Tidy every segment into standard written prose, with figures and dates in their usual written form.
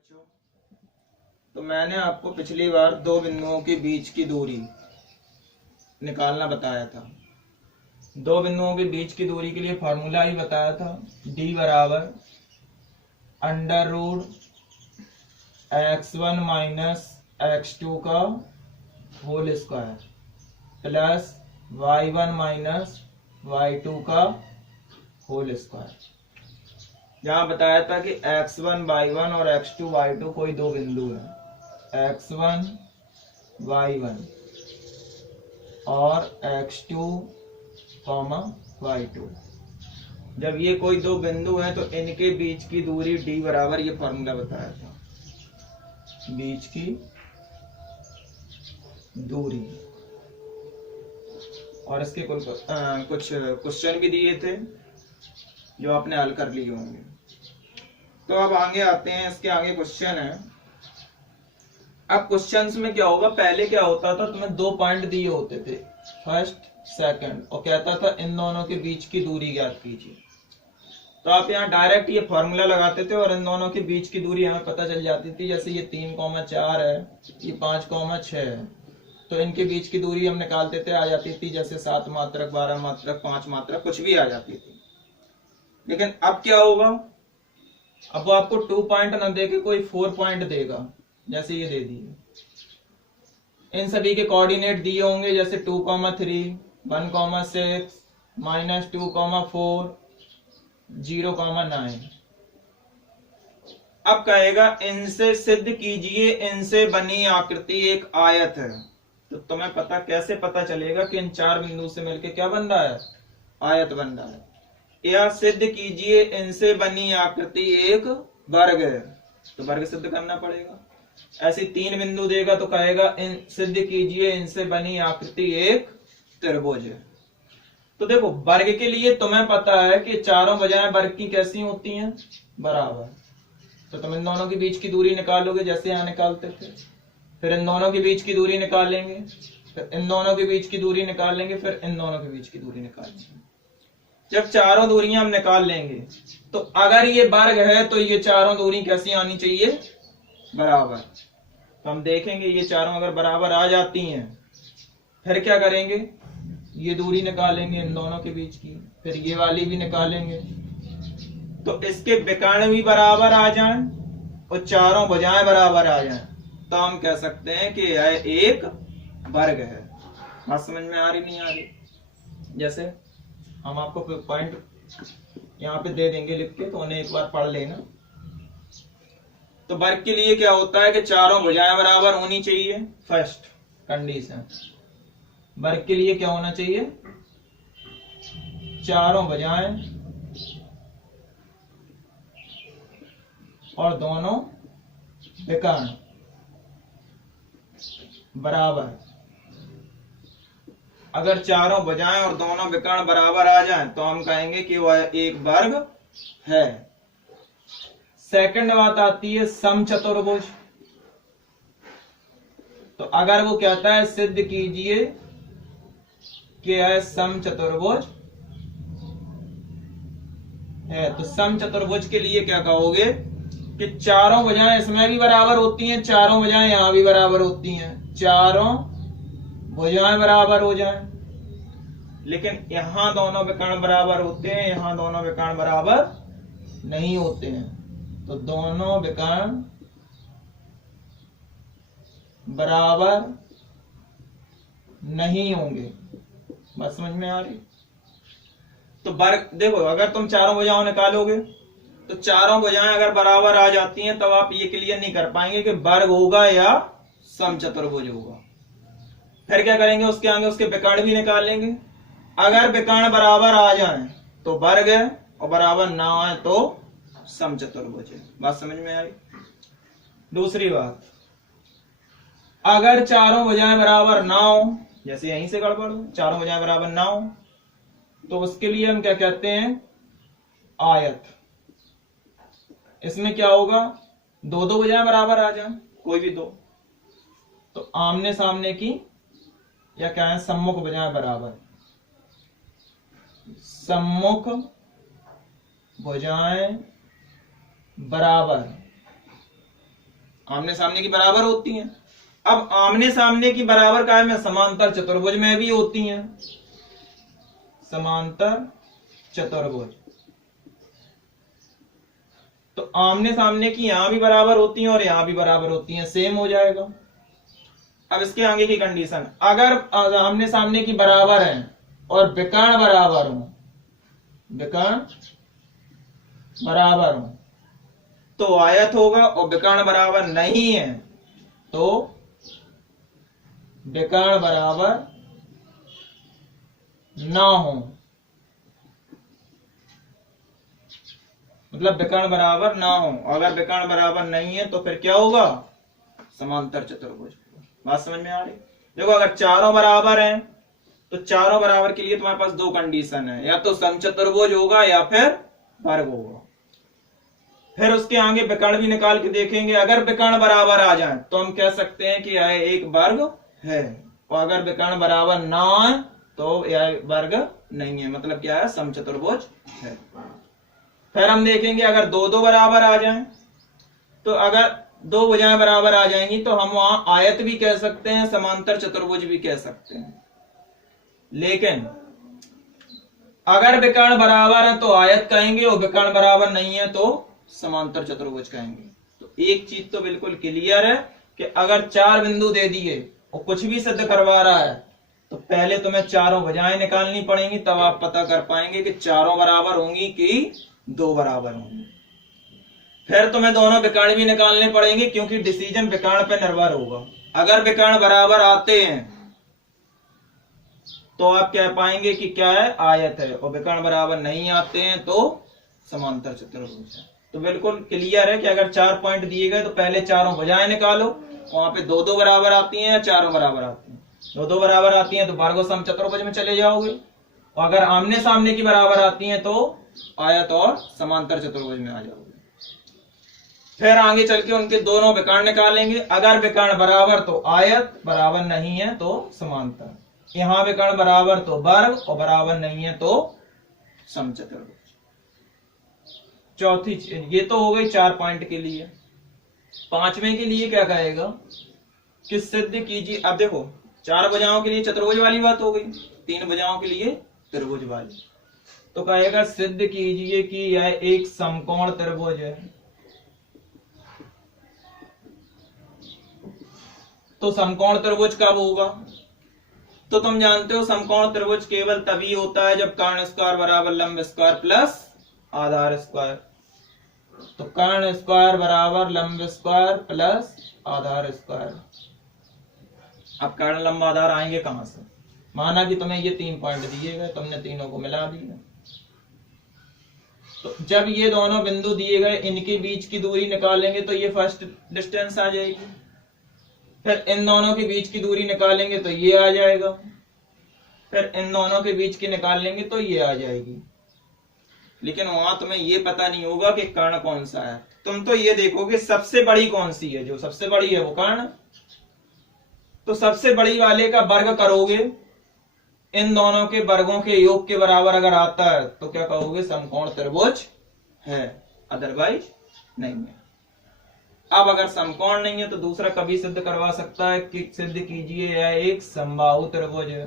बच्चों, तो मैंने आपको पिछली बार दो बिंदुओं के बीच की दूरी निकालना बताया था। दो बिंदुओं के बीच की दूरी के लिए फॉर्मूला ही बताया था। d बराबर under root x1 minus x2 का whole square plus y1 minus y2 का होल स्क्वायर। यहाँ बताया था कि x1 y1 और x2 y2 कोई दो बिंदु है, x1 y1 और x2 y2। जब ये कोई दो बिंदु हैं तो इनके बीच की दूरी d बराबर, ये फॉर्मूला बताया था, बीच की दूरी। और इसके कुछ क्वेश्चन भी दिए थे जो आपने हल कर लिए होंगे। तो अब आगे आते हैं, इसके आगे क्वेश्चन है। अब क्वेश्चंस में क्या होगा, पहले क्या होता था, तुम्हें दो पॉइंट दिए होते थे, फर्स्ट सेकंड, और कहता था इन दोनों के बीच की दूरी ज्ञात कीजिए। तो आप यहाँ डायरेक्ट ये फॉर्मूला लगाते थे और इन दोनों के बीच की दूरी हमें पता चल जाती थी। जैसे ये 3,4 है, ये 5,6 है, तो इनके बीच की दूरी हम निकालते थे, आ जाती थी जैसे 7 मात्रक, 12 मात्रक, 5 मात्रक, कुछ भी आ जाती थी। लेकिन अब क्या होगा, अब वो आपको 2 पॉइंट न देके कोई 4 पॉइंट देगा। जैसे ये दे दिए, इन सभी के कोऑर्डिनेट दिए होंगे, जैसे 2,3, 1,6, -2,4, 0,9। अब कहेगा इनसे सिद्ध कीजिए इनसे बनी आकृति एक आयत है। तो तुम्हें कैसे पता चलेगा कि इन चार बिंदु से मिलके क्या बन रहा है, आयत बन रहा है। या सिद्ध कीजिए इनसे बनी आकृति एक वर्ग है, तो वर्ग सिद्ध करना पड़ेगा। ऐसे 3 बिंदु देगा तो कहेगा इन सिद्ध कीजिए इनसे बनी आकृति एक त्रिभुज है। तो देखो, वर्ग के लिए तुम्हें पता है कि चारों भुजाएं वर्ग की कैसी होती हैं, बराबर। तो तुम इन दोनों के बीच की दूरी निकालोगे जैसे यहां निकालते थे, फिर इन दोनों के बीच की दूरी निकालेंगे, फिर इन दोनों के बीच की दूरी निकालेंगे, फिर इन दोनों के बीच की दूरी निकालेंगे। जब चारों दूरियां हम निकाल लेंगे तो अगर ये वर्ग है तो ये चारों दूरी कैसी आनी चाहिए, बराबर। तो हम देखेंगे ये चारों अगर बराबर आ जाती हैं, फिर क्या करेंगे, ये दूरी निकालेंगे इन दोनों के बीच की, फिर ये वाली भी निकालेंगे, तो इसके विकर्ण भी बराबर आ जाएं और चारों भुजाएं बराबर आ जाएं, तो हम कह सकते हैं कि यह एक वर्ग है। बात समझ में आ रही नहीं आ रही? जैसे हम आपको पॉइंट यहाँ पे दे देंगे लिख के, तो उन्हें एक बार पढ़ लेना। तो वर्ग के लिए क्या होता है कि चारों भुजाएं बराबर होनी चाहिए, फर्स्ट कंडीशन। वर्ग के लिए क्या होना चाहिए, चारों भुजाएं और दोनों विकर्ण बराबर। अगर चारों भुजाएं और दोनों विकर्ण बराबर आ जाएं तो हम कहेंगे कि वह एक वर्ग है। सेकंड बात आती है समचतुर्भुज। तो अगर वो कहता है सिद्ध कीजिए कि यह समचतुर्भुज है, तो समचतुर्भुज के लिए क्या कहोगे कि चारों भुजाएं इसमें भी बराबर होती हैं, चारों भुजाएं यहां भी बराबर होती हैं, चारों भुजाएं बराबर हो जाएं। लेकिन यहां दोनों विकर्ण बराबर होते हैं, यहां दोनों विकर्ण बराबर नहीं होते हैं, तो दोनों विकर्ण बराबर नहीं होंगे। बात समझ में आ रही? तो वर्ग देखो, अगर तुम चारों भुजाओं निकालोगे तो चारों भुजाएं अगर बराबर आ जाती हैं तब आप ये क्लियर नहीं कर पाएंगे कि वर्ग होगा या समचतुर्भुज होगा। फिर क्या करेंगे, उसके आगे उसके विकर्ण भी निकाल लेंगे। अगर विकर्ण बराबर आ जाएं तो वर्ग है, और बराबर ना आए तो समचतुर्भुज है। बात समझ में आई? दूसरी बात, अगर चारों भुजाएं बराबर ना हो, जैसे यहीं से गड़बड़ हो, चारों भुजाएं बराबर ना हो, तो उसके लिए हम क्या कहते हैं, आयत। इसमें क्या होगा, दो दो भुजाएं बराबर आ जाएं, कोई भी दो, तो आमने सामने की या क्या है, सम्मुख भुजाएं बराबर। सम्मुख भुजाएं बराबर आमने सामने की बराबर होती हैं। अब आमने सामने की बराबर काय में समांतर चतुर्भुज में भी होती हैं, समांतर चतुर्भुज। तो आमने सामने की यहां भी बराबर होती हैं और यहां भी बराबर होती हैं, सेम हो जाएगा। अब इसके आगे की कंडीशन, अगर आमने सामने की बराबर है और विकर्ण बराबर हो, विकर्ण बराबर हो तो आयत होगा, और विकर्ण बराबर नहीं है तो विकर्ण बराबर ना हो, मतलब विकर्ण बराबर ना हो। अगर विकर्ण बराबर नहीं है तो फिर क्या होगा, समांतर चतुर्भुज। बात समझ में आ रही? देखो अगर चारों बराबर हैं तो चारों बराबर के लिए तुम्हारे पास दो कंडीशन है, या तो समचतुर्भुज होगा या फिर वर्ग होगा। फिर उसके आगे विकर्ण भी निकाल के देखेंगे। अगर विकर्ण बराबर आ जाए तो हम कह सकते हैं कि यह एक वर्ग है, और अगर विकर्ण बराबर ना आए तो यह वर्ग नहीं है, मतलब क्या है, समचतुर्भुज है। फिर हम देखेंगे अगर दो दो बराबर आ जाएं, तो अगर दो भुजाएं बराबर आ जाएंगी तो हम वहां आयत भी कह सकते हैं, समांतर चतुर्भुज भी कह सकते हैं। लेकिन अगर विकर्ण बराबर है तो आयत कहेंगे, और विकर्ण बराबर नहीं है तो समांतर चतुर्भुज कहेंगे। तो एक चीज तो बिल्कुल क्लियर है कि अगर चार बिंदु दे दिए और कुछ भी सिद्ध करवा रहा है तो पहले तुम्हें चारों भुजाएं निकालनी पड़ेंगी, तब आप पता कर पाएंगे कि चारों बराबर होंगी कि दो बराबर होंगी। फिर तुम्हें दोनों विकर्ण भी निकालने पड़ेंगे, क्योंकि डिसीजन विकर्ण पे निर्भर होगा। अगर विकर्ण बराबर आते हैं तो आप कह पाएंगे कि क्या है, आयत है, और विकर्ण बराबर नहीं आते हैं तो समांतर चतुर्भुज है। तो बिल्कुल क्लियर है कि अगर 4 पॉइंट दिए गए तो पहले चारों भुजाएं निकालो, वहां पे दो दो बराबर आती हैं या चारों बराबर आती हैं। दो दो बराबर आती हैं तो वर्ग समचतुर्भुज में चले जाओगे, और अगर आमने सामने की बराबर आती हैं तो आयत और समांतर चतुर्भुज में आ जाओगे। फिर आगे चल के उनके दोनों विकर्ण निकालेंगे। अगर विकर्ण बराबर तो आयत, बराबर नहीं है तो समांतर। यहां विकर्ण बराबर तो वर्ग, और बराबर नहीं है तो समचतुर्भुज। चौथी चीज ये तो हो गई 4 पॉइंट के लिए। पांचवें के लिए क्या कहेगा कि सिद्ध कीजिए। अब देखो 4 भुजाओं के लिए चतुर्भुज वाली बात हो गई, 3 भुजाओं के लिए त्रिभुज वाली। तो कहेगा सिद्ध कीजिए कि यह एक समकोण त्रिभुज है। तो समकोण त्रिभुज कब होगा? तो तुम जानते हो समकोण त्रिभुज केवल तभी होता है जब कर्ण स्क्वायर बराबर लंब स्क्वायर प्लस आधार स्क्वायर। तो कर्ण स्क्वायर बराबर लंब स्क्वायर प्लस आधार स्क्वायर। अब कर्ण लंब आधार आएंगे कहां से? माना कि तुम्हें ये 3 पॉइंट दिए गए, तुमने तीनों को मिला दिया। तो जब ये दोनों बिंदु दिए गए, इनके बीच की दूरी निकालेंगे तो ये फर्स्ट डिस्टेंस आ जाएगी। फिर इन दोनों के बीच की दूरी निकालेंगे तो ये आ जाएगा। फिर इन दोनों के बीच की निकाल लेंगे तो ये आ जाएगी। लेकिन वहां तुम्हें ये पता नहीं होगा कि कर्ण कौन सा है। तुम तो ये देखोगे सबसे बड़ी कौन सी है, जो सबसे बड़ी है वो कर्ण। तो सबसे बड़ी वाले का वर्ग करोगे, इन दोनों के वर्गों के योग के बराबर अगर आता है तो क्या कहोगे, समकोण त्रिभुज है, अदरवाइज नहीं है। अब अगर समकोण नहीं है तो दूसरा कभी सिद्ध करवा सकता है कि सिद्ध कीजिए यह एक समबाहु त्रिभुज है।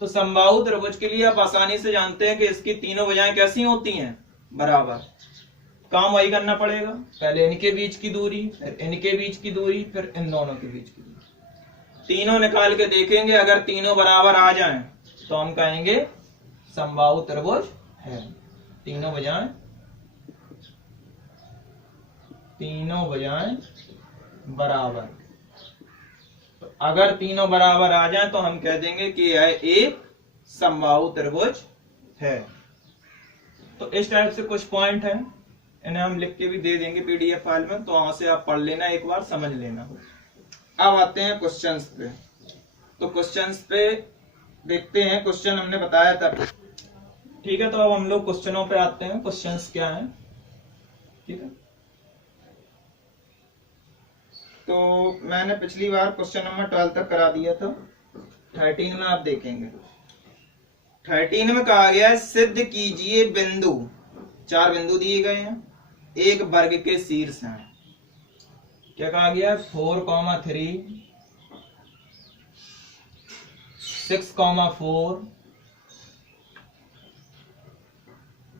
तो समबाहु त्रिभुज के लिए आप आसानी से जानते हैं कि इसकी तीनों भुजाएं कैसी होती हैं, बराबर। काम वही करना पड़ेगा, पहले इनके बीच की दूरी, फिर इनके बीच की दूरी, फिर इन दोनों के बीच की दूरी। तीनों निकाल के देखेंगे, अगर तीनों बराबर आ जाएं तो हम कहेंगे समबाहु त्रिभुज है। तीनों भुजाएं बराबर। तो अगर तीनों बराबर आ जाएं तो हम कह देंगे कि यह एक समबाहु त्रिभुज है। तो इस टाइप से कुछ पॉइंट हैं, इन्हें हम लिख के भी दे देंगे पीडीएफ फाइल में, तो वहां से आप पढ़ लेना, एक बार समझ लेना। अब आते हैं क्वेश्चंस पे। तो क्वेश्चंस पे देखते हैं, क्वेश्चन हमने बताया था, ठीक है। तो अब हम लोग क्वेश्चनों पे आते हैं, क्वेश्चंस क्या हैं, ठीक है। तो मैंने पिछली बार क्वेश्चन नंबर 12 तक करा दिया था। 13 में आप देखेंगे, 13 में कहा गया है सिद्ध कीजिए बिंदु, 4 बिंदु दिए गए हैं, एक वर्ग के शीर्ष हैं। क्या कहा गया? 4,3, 6,4,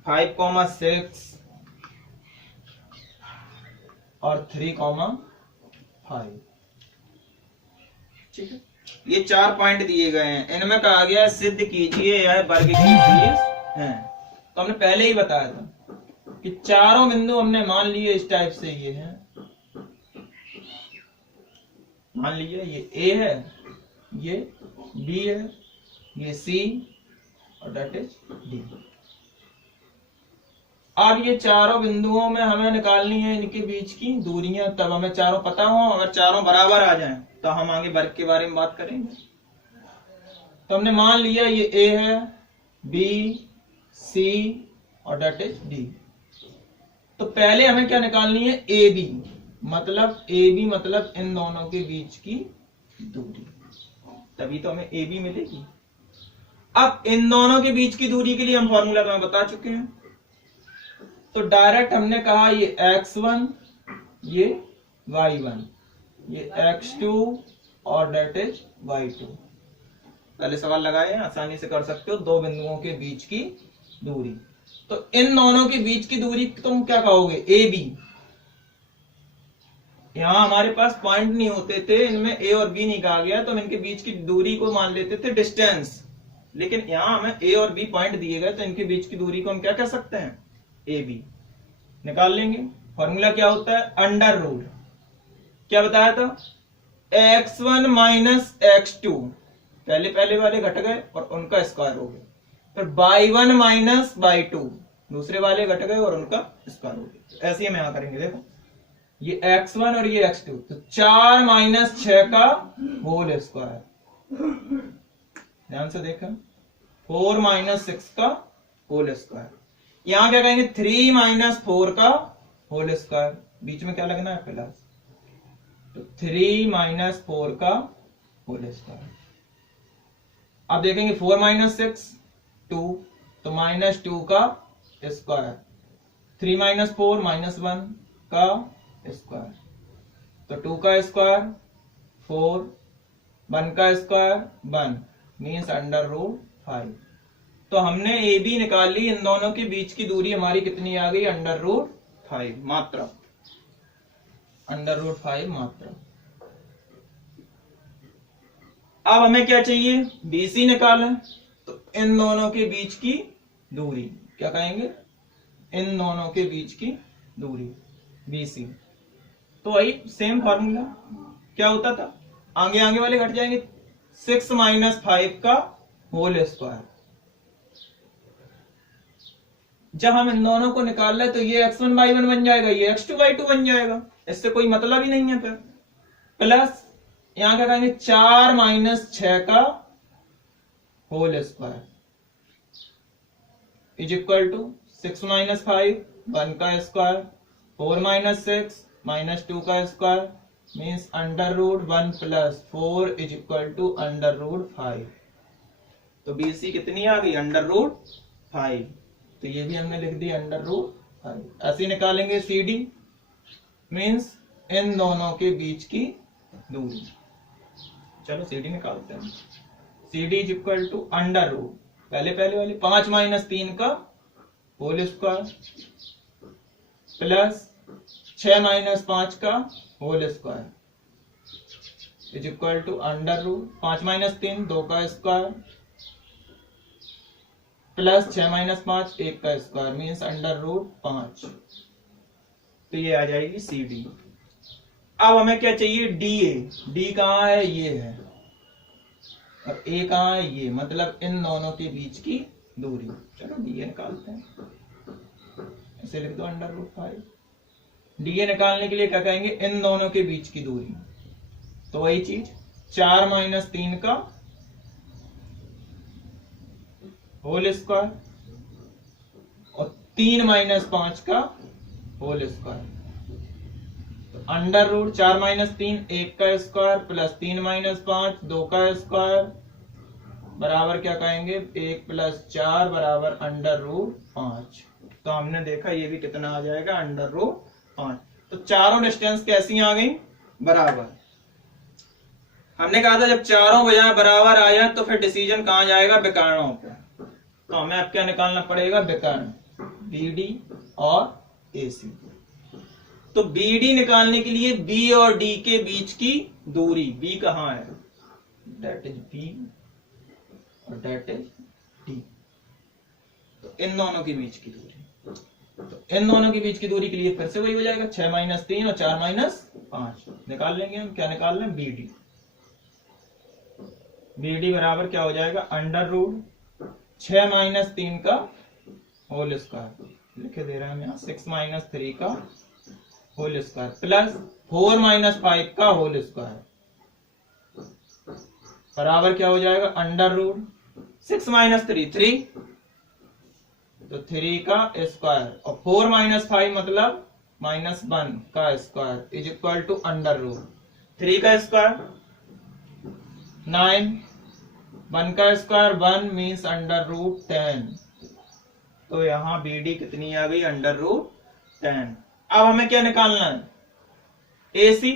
5,6 और 3,5। ठीक है, ये 4 पॉइंट दिए गए हैं। इनमें कहा गया सिद्ध कीजिए यह वर्ग की शीर्ष है। तो हमने पहले ही बताया था कि चारों बिंदु हमने मान लिए इस टाइप से। ये है, मान लीजिए ये ए है, ये बी है, ये सी और दैट इज डी। अब ये चारों बिंदुओं में हमें निकालनी है इनके बीच की दूरियां, तब हमें चारों पता हो। अगर चारों बराबर आ जाएं तो हम आगे वर्ग के बारे में बात करेंगे। तो हमने मान लिया ये ए है, बी, सी और दैट इज डी। तो पहले हमें क्या निकालनी है? ए बी, मतलब ए बी मतलब इन दोनों के बीच की दूरी, तभी तो हमें ए बी मिलेगी। अब इन दोनों के बीच की दूरी के लिए हम फॉर्मूला तो बता चुके हैं। तो डायरेक्ट हमने कहा ये x1, ये y1, ये x2 और दैट इज y2। पहले सवाल लगाए हैं, आसानी से कर सकते हो। दो बिंदुओं के बीच की दूरी, तो इन दोनों के बीच की दूरी तुम क्या कहोगे? A B. यहां हमारे पास पॉइंट नहीं होते थे, इनमें ए और बी नहीं कहा गया, तो हम इनके बीच की दूरी को मान लेते थे डिस्टेंस। लेकिन यहां हमें ए और बी पॉइंट दिए गए, तो इनके बीच की दूरी को हम क्या कह सकते हैं? A B. निकाल लेंगे। फॉर्मूला क्या होता है? Under root. क्या बताया था? x1 माइनस x2, पहले पहले वाले घट गए और उनका स्क्वायर हो गया। फिर y1 माइनस y2, दूसरे वाले घट गए और उनका स्क्वायर हो गया। ऐसे ही हम यहां करेंगे। देखो ये x1 और ये x2, तो 4 माइनस 6 का होल स्क्वायर। ध्यान से देखा, 4 माइनस 6 का होल स्क्वायर। यहां क्या कहेंगे? 3 माइनस 4 का होल स्क्वायर। बीच में क्या लगना है? प्लस। तो 3 माइनस 4 का होल स्क्वायर। अब देखेंगे 4 माइनस 6 2, तो माइनस 2 का स्क्वायर। 3 माइनस 4 माइनस 1 का स्क्वायर, तो 2 का स्क्वायर 4, 1 का स्क्वायर 1 मीन्स अंडर रूट 5। तो हमने ए बी निकाल ली। इन दोनों के बीच की दूरी हमारी कितनी आ गई? अंडर रूट 5 मात्रा। अंडर रूट 5 मात्रा। अब हमें क्या चाहिए? बीसी निकालना। तो इन दोनों के बीच की दूरी क्या कहेंगे? इन दोनों के बीच की दूरी बीसी। तो वही सेम फॉर्मूला क्या होता था? आगे आगे वाले घट जाएंगे। 6 माइनस 5 का होल स्क्वायर। जब हम इन दोनों को निकाल रहे तो ये x1 y1 बन जाएगा, ये x2 y2 बन जाएगा। इससे कोई मतलब ही नहीं है। फिर प्लस यहां क्या कहेंगे? 4 माइनस 6 का whole square is equal to 6 minus 5 1 का स्क्वायर, 4 माइनस 6 माइनस 2 का square means under root 1 plus 4 is equal to under root 5। तो बीसी कितनी आ गई? Under root 5। तो ये भी हमने लिख दिया अंडर रूट 5। ऐसे निकालेंगे सी डी, मीन्स इन दोनों के बीच की दूरी। चलो सी डी निकालते हैं। C D is equal to under root, पहले पहले वाली 5 माइनस 3 का होल स्क्वायर प्लस 6 माइनस 5 का whole square is equal to under root 5 minus 3 2 का स्क्वायर प्लस 6 माइनस 5 1 का स्क्वायर मीन्स अंडर रूट 5। तो ये आ जाएगी सी डी। अब हमें क्या चाहिए? D A. डी कहाँ है? ये है। और ए कहाँ है? ये, मतलब इन दोनों के बीच की दूरी। चलो डी ए निकालते हैं। ऐसे लिख दो अंडर रूट 5। डी ए निकालने के लिए क्या कहेंगे? इन दोनों के बीच की दूरी। तो वही चीज 4 माइनस 3 का होल स्क्वायर और 3 माइनस 5 का होल स्क्वायर। तो अंडर रूट 4 माइनस 3 1 का स्क्वायर प्लस 3 माइनस 5 2 का स्क्वायर बराबर क्या कहेंगे? 1 प्लस 4 बराबर अंडर रूट 5। तो हमने देखा ये भी कितना आ जाएगा, अंडर रूट 5। तो चारों डिस्टेंस कैसी आ गई, बराबर। हमने कहा था जब चारों वजह बराबर आ जाए तो फिर डिसीजन कहां जाएगा, विकर्णों पे। तो हमें अब क्या निकालना पड़ेगा, विकर्ण, BD और AC। तो BD निकालने के लिए B और D के बीच की दूरी, B कहां है, डेट इज B और डेट इज D। तो इन दोनों के बीच की दूरी, तो इन दोनों के बीच की दूरी के लिए फिर से वही हो जाएगा, 6 - 3 और 4 - 5 निकाल लेंगे हम। क्या निकाल रहे हैं, BD। BD बराबर क्या हो जाएगा, अंडर रूट 6 - 3 का होल स्क्वायर, लिखे दे रहे हैं हम यहाँ, 6 - 3 का होल स्क्वायर प्लस 4 - 5 का होल स्क्वायर बराबर क्या हो जाएगा, अंडर रूट 6 - 3 3, तो 3 का स्क्वायर और 4 - 5 मतलब -1 का square is equal to under root 3 का स्क्वायर 9, 1 का स्क्वायर 1 मीन्स अंडर रूट 10। तो यहां BD कितनी आ गई, अंडर रूट 10। अब हमें क्या निकालना है, AC।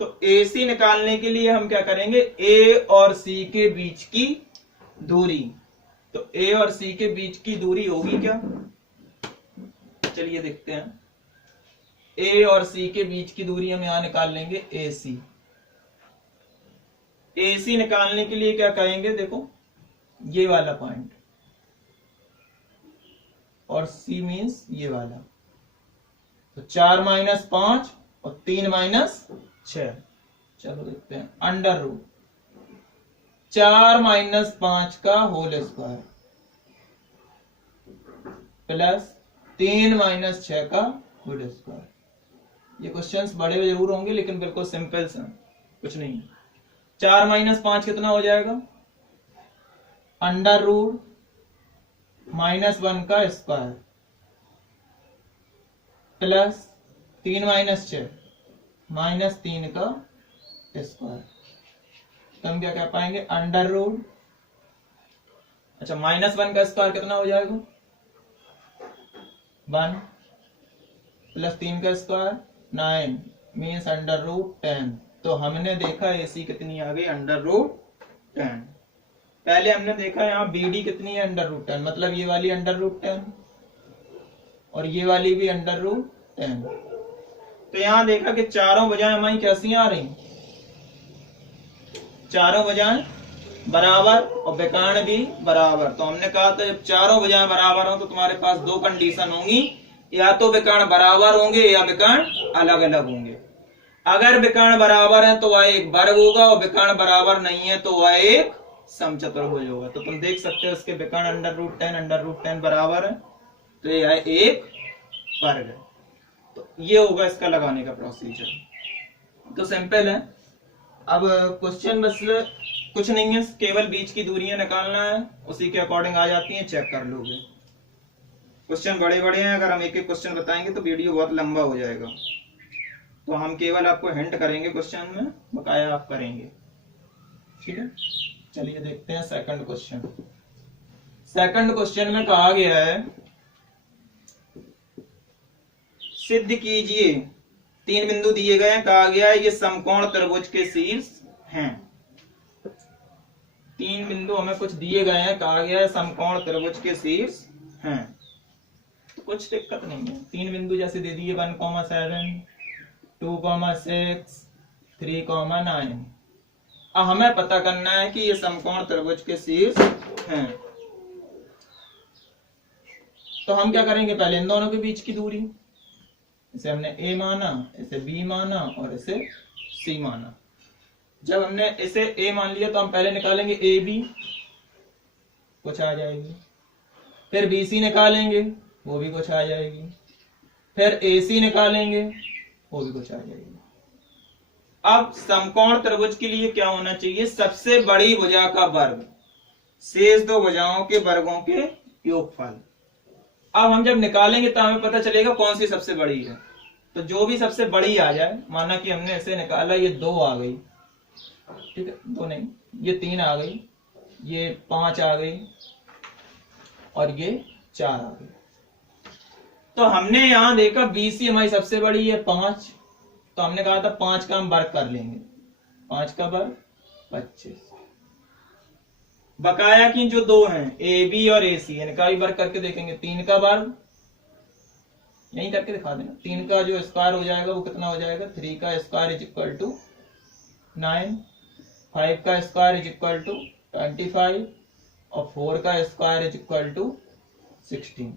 तो AC निकालने के लिए हम क्या करेंगे, A और C के बीच की दूरी। तो A और C के बीच की दूरी होगी क्या, चलिए देखते हैं। A और C के बीच की दूरी हम यहां निकाल लेंगे, AC। AC निकालने के लिए क्या करेंगे, देखो ये वाला पॉइंट और C मीन्स ये वाला। तो 4 - 5 और 3 - 6, चलो देखते हैं, अंडर रूट 4 - 5 का होल स्क्वायर प्लस 3 - 6 का होल स्क्वायर। ये क्वेश्चंस बड़े जरूर होंगे लेकिन बिल्कुल सिंपल से, कुछ नहीं। 4 - 5 कितना हो जाएगा, अंडर रूट -1 का स्क्वायर प्लस 3 - 6 -3 का स्क्वायर। तो हम क्या कह पाएंगे, अंडर रूट, अच्छा -1 का स्क्वायर कितना हो जाएगा, 1 प्लस 3 का स्क्वायर 9 मीन्स अंडर रूट 10। तो हमने देखा AC कितनी आ गई, अंडर रूट 10। पहले हमने देखा यहाँ BD कितनी है, अंडर रूट 10, मतलब ये वाली अंडर रूट 10 और ये वाली भी अंडर रूट 10। तो यहां देखा कि चारों वजह हमारी कैसी आ रही, चारों वजह बराबर और विकर्ण भी बराबर। तो हमने कहा था जब चारों वजह बराबर हो तो तुम्हारे पास दो कंडीशन होंगी, या तो विकर्ण बराबर होंगे या विकर्ण अलग अलग होंगे। अगर विकर्ण बराबर है तो वह एक वर्ग होगा और विकर्ण बराबर नहीं है तो वह एक समचतुर्भुज होगा। तो तुम देख सकते हो इसके विकर्ण अंडर रूट 10 बराबर है, तो यह है एक वर्ग है। तो ये होगा इसका लगाने का प्रोसीजर। तो सिंपल है। अब क्वेश्चन बस कुछ नहीं है, केवल बीच की दूरियां निकालना है, उसी के अकॉर्डिंग आ जाती हैं, चेक कर लोगे। क्वेश्चन बड़े बड़े हैं, अगर हम एक एक क्वेश्चन बताएंगे तो वीडियो बहुत लंबा हो जाएगा। तो हम केवल आपको हिंट करेंगे क्वेश्चन में, बकाया आप करेंगे, ठीक है। चलिए देखते हैं सेकंड क्वेश्चन। सेकंड क्वेश्चन में कहा गया है, सिद्ध कीजिए, 3 बिंदु दिए गए हैं, कहा गया है ये समकोण त्रिभुज के शीर्ष हैं। 3 बिंदु हमें कुछ दिए गए हैं, कहा गया है समकोण त्रिभुज के शीर्ष हैं। तो कुछ दिक्कत नहीं है, 3 बिंदु जैसे दे दिए 1,7 2,6 3,9। अब हमें पता करना है कि ये समकोण त्रिभुज के शीर्ष हैं। तो हम क्या करेंगे, पहले इन दोनों के बीच की दूरी, इसे हमने A माना, इसे B माना और इसे C माना। जब हमने इसे A मान लिया तो हम पहले निकालेंगे AB, कुछ आ जाएगी, फिर BC निकालेंगे, वो भी कुछ आ जाएगी, फिर AC निकालेंगे, वो भी कुछ आ जाएगी। अब समकोण त्रिभुज के लिए क्या होना चाहिए, सबसे बड़ी भुजा का वर्ग शेष दो भुजाओं के वर्गों के योगफल। अब हम जब निकालेंगे तो हमें पता चलेगा कौन सी सबसे बड़ी है। तो जो भी सबसे बड़ी आ जाए, माना कि हमने इसे निकाला, ये 2 आ गई, ठीक है, 2 नहीं, ये 3 आ गई, ये 5 आ गई और ये 4 आ गई। तो हमने यहां देखा BC हमारी सबसे बड़ी है 5, तो हमने कहा था 5 का हम वर्ग कर लेंगे, 5 का वर्ग 25। बकाया की जो दो हैं AB और AC, इनका भी वर्ग करके देखेंगे, 3 का वर्ग यही करके दिखा देना, 3 का जो स्क्वायर हो जाएगा वो कितना हो जाएगा, 3 का स्क्वायर इज इक्वल टू 9, 5 का स्क्वायर इज इक्वल टू 25 और 4 का स्क्वायर इज इक्वल टू 16।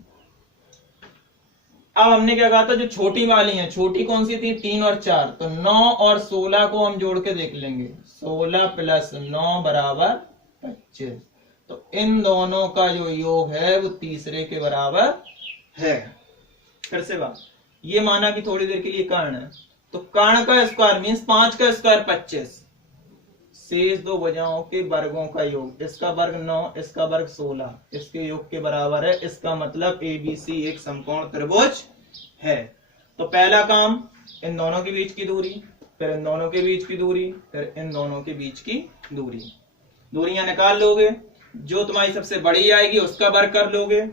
अब हमने क्या कहा था, जो छोटी वाली है, छोटी कौन सी थी, 3 और 4, तो 9 और 16 को हम जोड़ के देख लेंगे, 16 प्लस 9 बराबर 25। तो इन दोनों का जो योग है वो तीसरे के बराबर है। फिर से बात, ये माना कि थोड़ी देर के लिए कर्ण है, तो कर्ण का स्क्वायर मीन्स 5 का स्क्वायर 25, शेष दो भुजाओं के वर्गों का योग, इसका वर्ग 9, इसका वर्ग 16, इसके योग के बराबर है। इसका मतलब ABC एक समकोण त्रिभुज है। तो पहला काम, इन दोनों के बीच की दूरी, फिर इन दोनों के बीच की दूरी, फिर इन दोनों के बीच की दूरी, दूरियां निकाल लोगे, जो तुम्हारी सबसे बड़ी आएगी उसका वर्ग कर लोगे,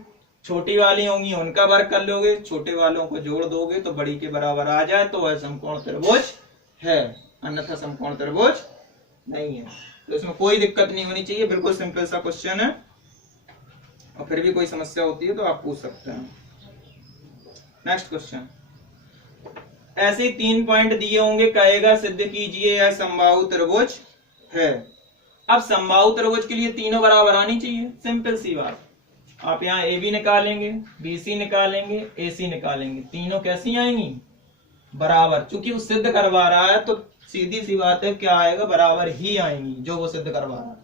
छोटी वाली होंगी उनका वर्ग कर लोगे, छोटे वालों को जोड़ दोगे तो बड़ी के बराबर आ जाए तो वह समकोण त्रिभुज है, अन्यथा समकोण त्रिभुज नहीं है। तो इसमें कोई दिक्कत नहीं होनी चाहिए, बिल्कुल सिंपल सा क्वेश्चन है, और फिर भी कोई समस्या होती है तो आप पूछ सकते हैं। नेक्स्ट क्वेश्चन, ऐसे 3 पॉइंट दिए होंगे, कहेगा सिद्ध कीजिए यह समबाहु त्रिभुज है। अब समबाहु त्रिभुज के लिए तीनों बराबर आनी चाहिए, सिंपल सी बात। आप यहाँ AB निकालेंगे, BC निकालेंगे, AC निकालेंगे, तीनों कैसी आएंगी, बराबर। चूंकि वो सिद्ध करवा रहा है तो सीधी सी बात है क्या आएगा, बराबर ही आएंगी जो वो सिद्ध करवा रहा है।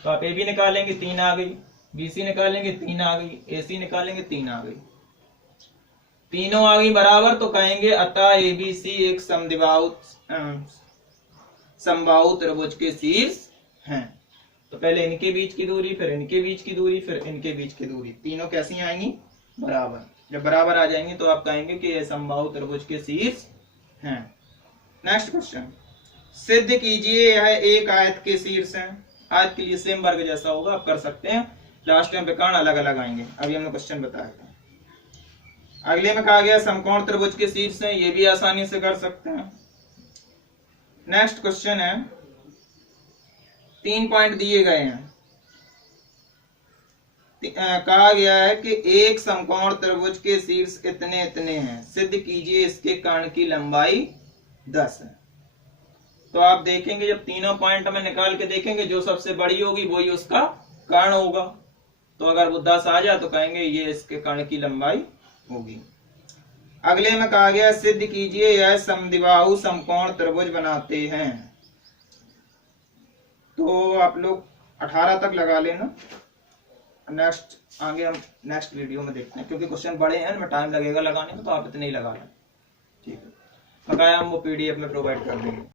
तो आप AB निकालेंगे 3 आ गई, BC निकालेंगे 3 आ गई, AC निकालेंगे 3 आ गई, तीनों आ गई बराबर, तो कहेंगे अतः ABC एक समबाहु त्रिभुज के शीर्ष हैं। तो पहले इनके बीच की दूरी, फिर इनके बीच की दूरी, फिर इनके बीच की दूरी, तीनों कैसी आएंगी, बराबर। जब बराबर आ जाएंगी तो आप कहेंगे कि ये समबाहु त्रिभुज के शीर्ष हैं। नेक्स्ट क्वेश्चन, सिद्ध कीजिए यह एक आयत के शीर्ष हैं। आयत के लिए सेम वर्ग जैसा होगा, आप कर सकते हैं, लास्ट में विकर्ण अलग अलग आएंगे, अभी हमने क्वेश्चन बताया था। अगले में कहा गया समकोण त्रिभुज के शीर्ष हैं, ये भी आसानी से कर सकते हैं। नेक्स्ट क्वेश्चन है, 3 पॉइंट दिए गए हैं, कहा गया है कि एक समकोण त्रिभुज के शीर्ष इतने इतने हैं, सिद्ध कीजिए इसके कर्ण की लंबाई 10 है। तो आप देखेंगे जब तीनों पॉइंट में निकाल के देखेंगे, जो सबसे बड़ी होगी वही उसका कर्ण होगा। तो अगर वो 10 आ जाए तो कहेंगे ये इसके कर्ण की लंबाई होगी। अगले में कहा गया सिद्ध कीजिए यह समद्विबाहु समकोण त्रिभुज बनाते हैं। तो आप लोग 18 तक लगा लेना, नेक्स्ट आगे हम नेक्स्ट वीडियो में देखते हैं, क्योंकि क्वेश्चन बड़े हैं, इनमें टाइम लगेगा लगाने में, तो आप इतने ही लगा लें, ठीक है। बकाया हम वो PDF में प्रोवाइड कर देंगे।